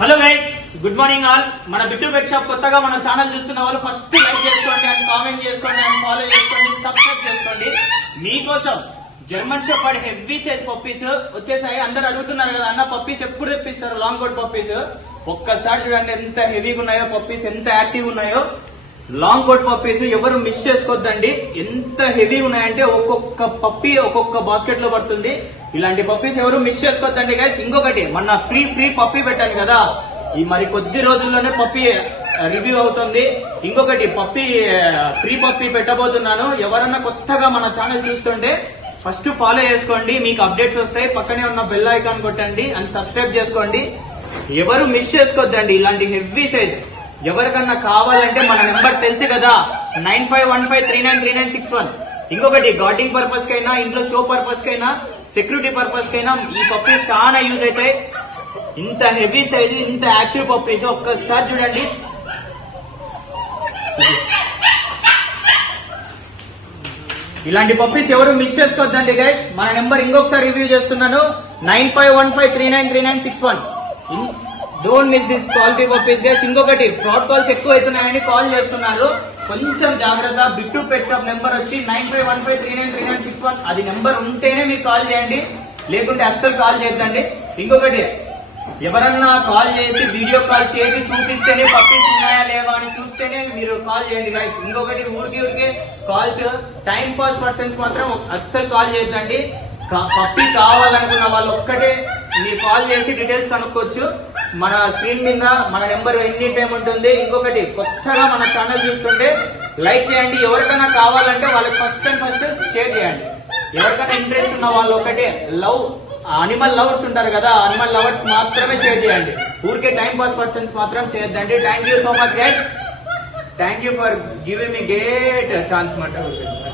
Hello guys, good morning all. మన bit pet shop కొత్తగా మన ఛానల్ చూస్తున్న వాళ్ళు ఫస్ట్ లైక్ చేసుకోండి అండ్ కామెంట్ చేసుకోండి అండ్ ఫాలో చేసుకోండి, సబ్స్క్రైబ్ చేసుకోండి. మీకోసం German shepherd heavy size puppies వచ్చేసాయి. అందరు అడుగుతున్నారు కదా అన్న పప్పీస్ ఎప్పుడు తెప్పిస్తారు లాంగ్ కోట్ పప్పీస్. ఒక్కసారి చూడండి ఎంత హెవీగా ఉన్నాయో పప్పీస్, ఎంత యాక్టివ్ ఉన్నాయో. లాంగ్ కోట్ పప్పీస్ ఎవరు మిస్ చేసుకోవద్దండి. ఎంత హెవీ ఉన్నాయంటే ఒక్కొక్క పప్పీ ఒక్కొక్క బాస్కెట్ లో పడుతుంది. ఇలాంటి పప్పీస్ ఎవరు మిస్ చేసుకోవద్దండి గైస్. ఇంకొకటి మొన్న ఫ్రీ పప్పీ పెట్టాను కదా, ఈ మరి కొద్ది రోజుల్లోనే పప్పీ రివ్యూ అవుతుంది. ఇంకొకటి ఫ్రీ పప్పీ పెట్టబోతున్నాను. ఎవరన్నా కొత్తగా మన ఛానల్ చూస్తుంటే ఫస్ట్ ఫాలో చేసుకోండి, మీకు అప్డేట్స్ వస్తాయి. పక్కనే ఉన్న బెల్ ఐకాన్ కొట్టండి అండ్ సబ్స్క్రైబ్ చేసుకోండి. ఎవరు మిస్ చేసుకోవద్దండి ఇలాంటి హెవీ సైజ్. ఎవరికన్నా కావాలంటే మన నెంబర్ తెలుసు కదా, 9515393961. ఇంకొకటి గార్డింగ్ పర్పస్ కైనా, ఇంట్లో షో పర్పస్ కైనా, సెక్యూరిటీ పర్పస్ కైనా ఈ పప్పీస్ చాలా యూజ్ అవుతాయి. ఇంత హెవీ సైజ్, ఇంత యాక్టివ్ పప్పీస్ ఒక్కసారి చూడండి. ఇలాంటి పప్పీస్ ఎవరు మిస్ చేసుకోవద్దండి గైస్. మన నెంబర్ ఇంకొకసారి రివ్యూ చేస్తున్నాను, 9515393961. Don't miss this quality puppies guys. ఇంకొకటి ఫ్రాడ్ కాల్స్ ఎక్కువ అవుతున్నాయని కాల్ చేస్తున్నారు, కొంచెం జాగ్రత్త. బిట్టు పెట్ షాప్ నెంబర్ వచ్చి 9515393961. అది నెంబర్ ఉంటేనే మీరు కాల్ చేయండి, లేకుంటే అస్సలు కాల్ చేయొద్దండి. ఇంకొకటి ఎవరన్నా కాల్ చేసి వీడియో కాల్ చేసి చూపిస్తేనే పప్పీస్ ఉన్నాయా లేవా అని చూస్తేనే మీరు కాల్ చేయండి గైస్. ఇంకొకటి ఊరికే కాల్స్, టైం పాస్ పర్సన్స్ మాత్రం అస్సలు కాల్ చేయొద్దండి. పప్పీ కావాలనుకున్న వాళ్ళు ఒక్కటే మీరు కాల్ చేసి డీటెయిల్స్ కనుక్కోవచ్చు. మన స్క్రీన్ మీద మన నెంబర్ ఎనీ టైం ఉంటుంది. ఇంకొకటి కొత్తగా మన ఛానల్ చూస్తుంటే లైక్ చేయండి. ఎవరికైనా కావాలంటే వాళ్ళకి ఫస్ట్ షేర్ చేయండి. ఎవరికైనా ఇంట్రెస్ట్ ఉన్న వాళ్ళు ఒకటే అనిమల్ లవర్స్ ఉంటారు కదా, అనిమల్ లవర్స్ మాత్రమే షేర్ చేయండి. ఊరికే టైం పాస్ పర్సన్స్ మాత్రం చేయొద్దండి. Thank you so much guys. Thank you for giving me great chance మాట.